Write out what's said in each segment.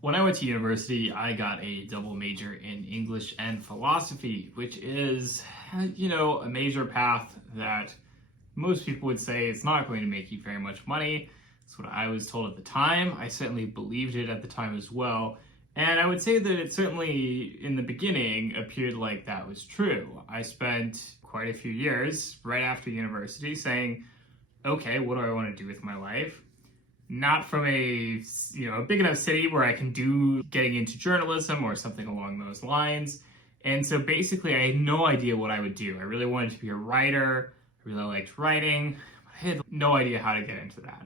When I went to university, I got a double major in English and philosophy, which is, a major path that most people would say it's not going to make you very much money. That's what I was told at the time. I certainly believed it at the time as well. And I would say that it certainly, in the beginning, appeared like that was true. I spent quite a few years right after university saying, okay, what do I want to do with my life? Not from a big enough city where I can do getting into journalism or something along those lines. And so basically I had no idea what I would do. I really wanted to be a writer. I really liked writing. But I had no idea how to get into that.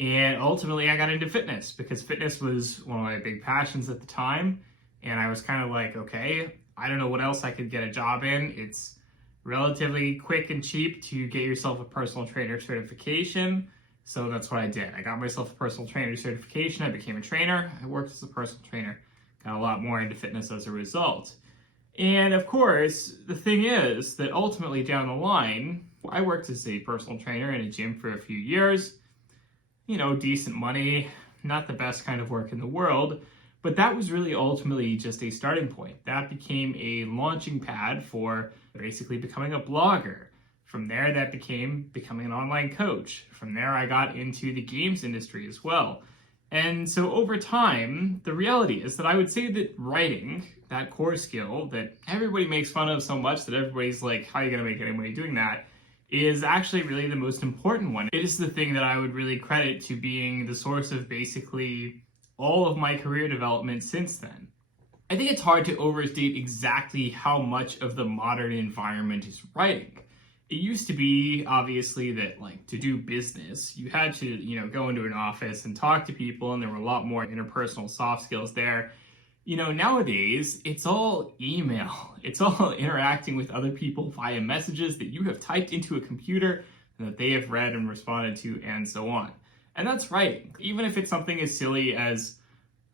And ultimately I got into fitness because fitness was one of my big passions at the time. And I was kind of like, okay, I don't know what else I could get a job in. It's relatively quick and cheap to get yourself a personal trainer certification. So that's what I did. I got myself a personal trainer certification. I became a trainer. I worked as a personal trainer. Got a lot more into fitness as a result. And of course, the thing is that ultimately down the line, I worked as a personal trainer in a gym for a few years. Decent money, not the best kind of work in the world, but that was really ultimately just a starting point. That became a launching pad for basically becoming a blogger. From there, that became becoming an online coach. From there, I got into the games industry as well. And so over time, the reality is that I would say that writing, that core skill that everybody makes fun of so much that everybody's like, how are you going to make any money doing that, is actually really the most important one. It is the thing that I would really credit to being the source of basically all of my career development since then. I think it's hard to overstate exactly how much of the modern environment is writing. It used to be, obviously, that to do business, you had to, go into an office and talk to people, and there were a lot more interpersonal soft skills there. Nowadays, it's all email. It's all interacting with other people via messages that you have typed into a computer and that they have read and responded to, and so on. And that's writing. Even if it's something as silly as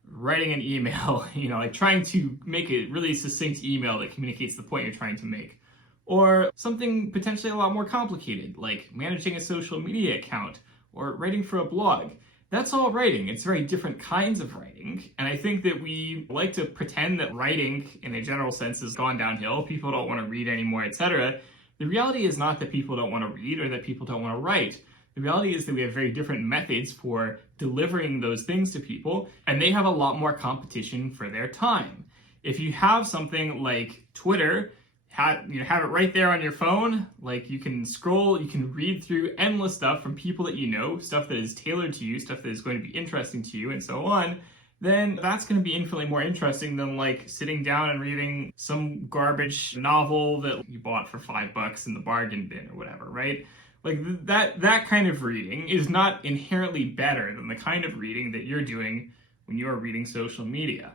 writing an email, trying to make a really succinct email that communicates the point you're trying to make. Or something potentially a lot more complicated, like managing a social media account or writing for a blog. That's all writing. It's very different kinds of writing. And I think that we like to pretend that writing, in a general sense, has gone downhill. People don't want to read anymore, etc. The reality is not that people don't want to read or that people don't want to write. The reality is that we have very different methods for delivering those things to people, and they have a lot more competition for their time. If you have something like Twitter, have it right there on your phone, you can scroll, you can read through endless stuff from people that stuff that is tailored to you, stuff that is going to be interesting to you, and so on, then that's going to be infinitely more interesting than sitting down and reading some garbage novel that you bought for $5 in the bargain bin or whatever, right? That kind of reading is not inherently better than the kind of reading that you're doing when you're reading social media.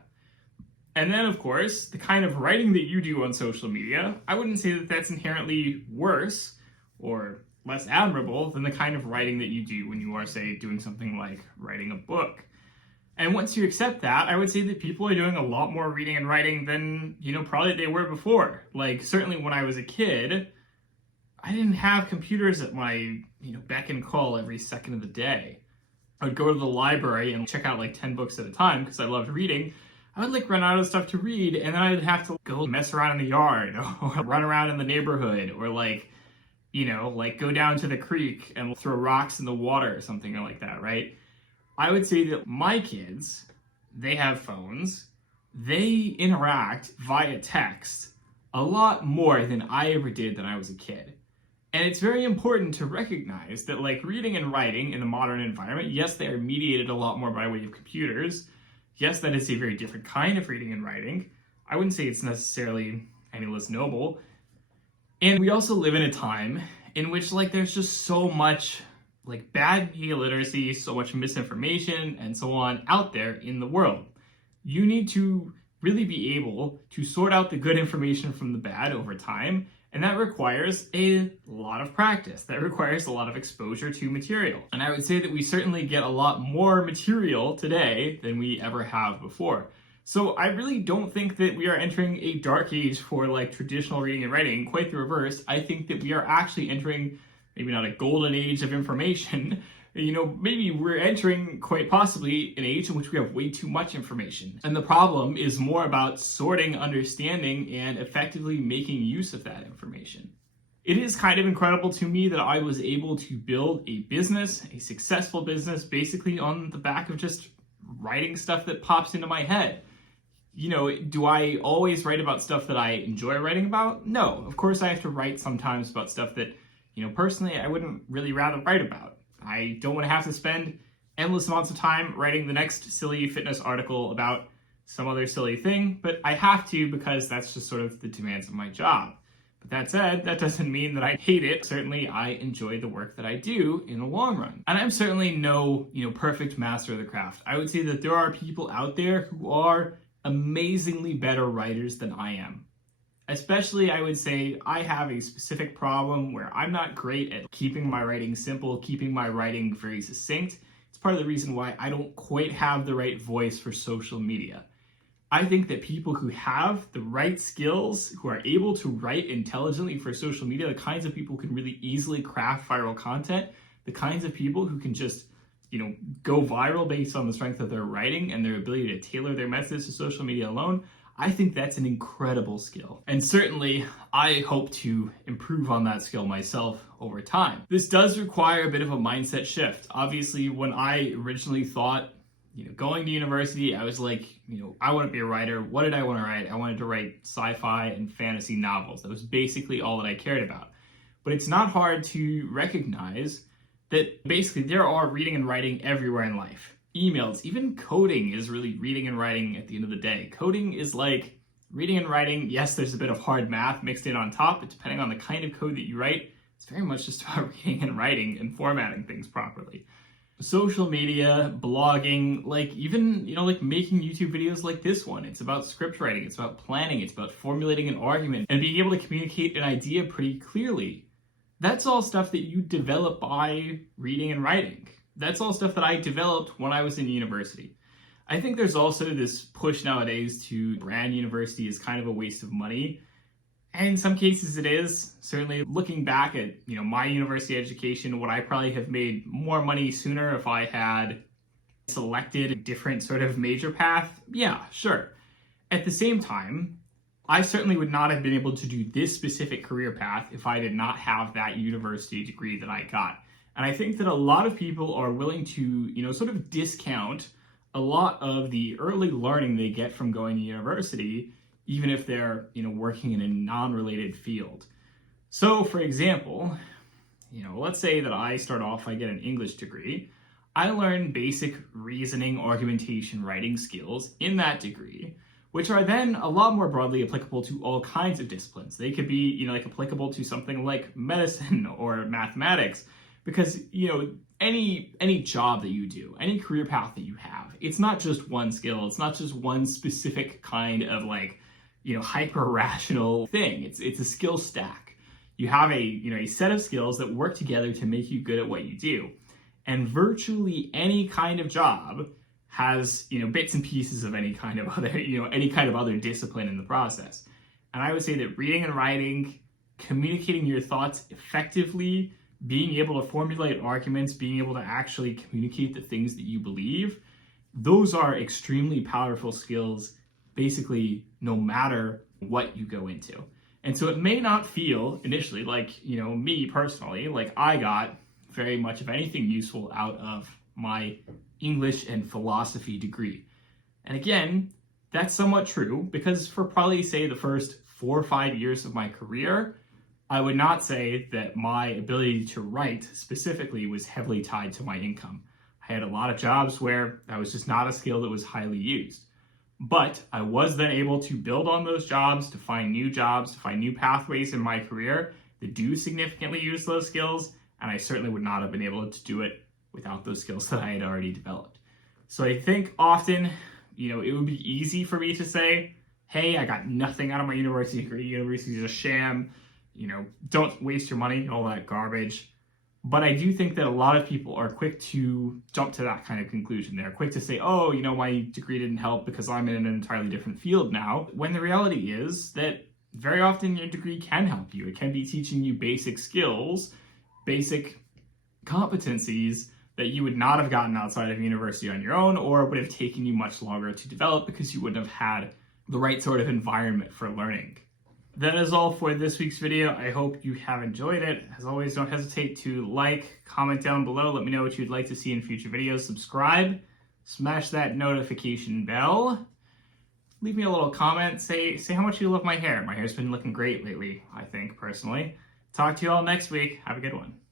And then, of course, the kind of writing that you do on social media, I wouldn't say that that's inherently worse or less admirable than the kind of writing that you do when you are, say, doing something like writing a book. And once you accept that, I would say that people are doing a lot more reading and writing than, probably they were before. Certainly when I was a kid, I didn't have computers at my, beck and call every second of the day. I would go to the library and check out 10 books at a time because I loved reading. I would run out of stuff to read, and then I would have to go mess around in the yard or run around in the neighborhood or go down to the creek and throw rocks in the water or something like that, right? I would say that my kids, they have phones, they interact via text a lot more than I ever did when I was a kid. And it's very important to recognize that reading and writing in the modern environment, yes, they are mediated a lot more by way of computers. Yes, that is a very different kind of reading and writing. I wouldn't say it's necessarily any less noble. And we also live in a time in which there's just so much bad media literacy, so much misinformation, and so on out there in the world. You need to really be able to sort out the good information from the bad over time, and that requires a lot of practice. That requires a lot of exposure to material. And I would say that we certainly get a lot more material today than we ever have before. So I really don't think that we are entering a dark age for traditional reading and writing. Quite the reverse. I think that we are actually entering maybe not a golden age of information, maybe we're entering quite possibly an age in which we have way too much information. And the problem is more about sorting, understanding, and effectively making use of that information. It is kind of incredible to me that I was able to build a business, a successful business, basically on the back of just writing stuff that pops into my head. Do I always write about stuff that I enjoy writing about? No, of course I have to write sometimes about stuff that, personally I wouldn't really rather write about. I don't want to have to spend endless amounts of time writing the next silly fitness article about some other silly thing, but I have to because that's just sort of the demands of my job. But that said, that doesn't mean that I hate it. Certainly, I enjoy the work that I do in the long run. And I'm certainly no, perfect master of the craft. I would say that there are people out there who are amazingly better writers than I am. Especially, I would say, I have a specific problem where I'm not great at keeping my writing simple, keeping my writing very succinct. It's part of the reason why I don't quite have the right voice for social media. I think that people who have the right skills, who are able to write intelligently for social media, the kinds of people who can really easily craft viral content, the kinds of people who can just, go viral based on the strength of their writing and their ability to tailor their message to social media alone, I think that's an incredible skill. And certainly, I hope to improve on that skill myself over time. This does require a bit of a mindset shift. Obviously, when I originally thought, going to university, I was like, I want to be a writer. What did I want to write? I wanted to write sci-fi and fantasy novels. That was basically all that I cared about. But it's not hard to recognize that basically there are reading and writing everywhere in life. Emails, even coding is really reading and writing at the end of the day. Coding is like reading and writing. Yes, there's a bit of hard math mixed in on top, but depending on the kind of code that you write, it's very much just about reading and writing and formatting things properly. Social media, blogging, even making YouTube videos like this one. It's about script writing, it's about planning, it's about formulating an argument and being able to communicate an idea pretty clearly. That's all stuff that you develop by reading and writing. That's all stuff that I developed when I was in university. I think there's also this push nowadays to brand university as kind of a waste of money. And in some cases it is. Certainly looking back at, my university education, would I probably have made more money sooner if I had selected a different sort of major path? Yeah, sure. At the same time, I certainly would not have been able to do this specific career path if I did not have that university degree that I got. And I think that a lot of people are willing to, sort of discount a lot of the early learning they get from going to university, even if they're, working in a non-related field. So, for example, let's say that I start off, I get an English degree. I learn basic reasoning, argumentation, writing skills in that degree, which are then a lot more broadly applicable to all kinds of disciplines. They could be, applicable to something like medicine or mathematics, because, any job that you do, any career path that you have, it's not just one skill. It's not just one specific kind of hyper-rational thing. It's a skill stack. You have a set of skills that work together to make you good at what you do. And virtually any kind of job has, bits and pieces of any kind of other discipline in the process. And I would say that reading and writing, communicating your thoughts effectively, being able to formulate arguments, being able to actually communicate the things that you believe, those are extremely powerful skills, basically no matter what you go into. And so it may not feel initially like, me personally, like I got very much of anything useful out of my English and philosophy degree. And again, that's somewhat true because for probably say the first 4 or 5 years of my career, I would not say that my ability to write specifically was heavily tied to my income. I had a lot of jobs where that was just not a skill that was highly used. But I was then able to build on those jobs, to find new jobs, to find new pathways in my career that do significantly use those skills, and I certainly would not have been able to do it without those skills that I had already developed. So I think often, it would be easy for me to say, hey, I got nothing out of my university degree, university is a sham, don't waste your money, all that garbage. But I do think that a lot of people are quick to jump to that kind of conclusion. They're quick to say, oh, my degree didn't help because I'm in an entirely different field now. When the reality is that very often your degree can help you. It can be teaching you basic skills, basic competencies that you would not have gotten outside of university on your own, or would have taken you much longer to develop because you wouldn't have had the right sort of environment for learning. That is all for this week's video. I hope you have enjoyed it. As always, don't hesitate to like, comment down below, let me know what you'd like to see in future videos, subscribe, smash that notification bell, leave me a little comment, say how much you love my hair. My hair's been looking great lately, I think, personally. Talk to you all next week. Have a good one.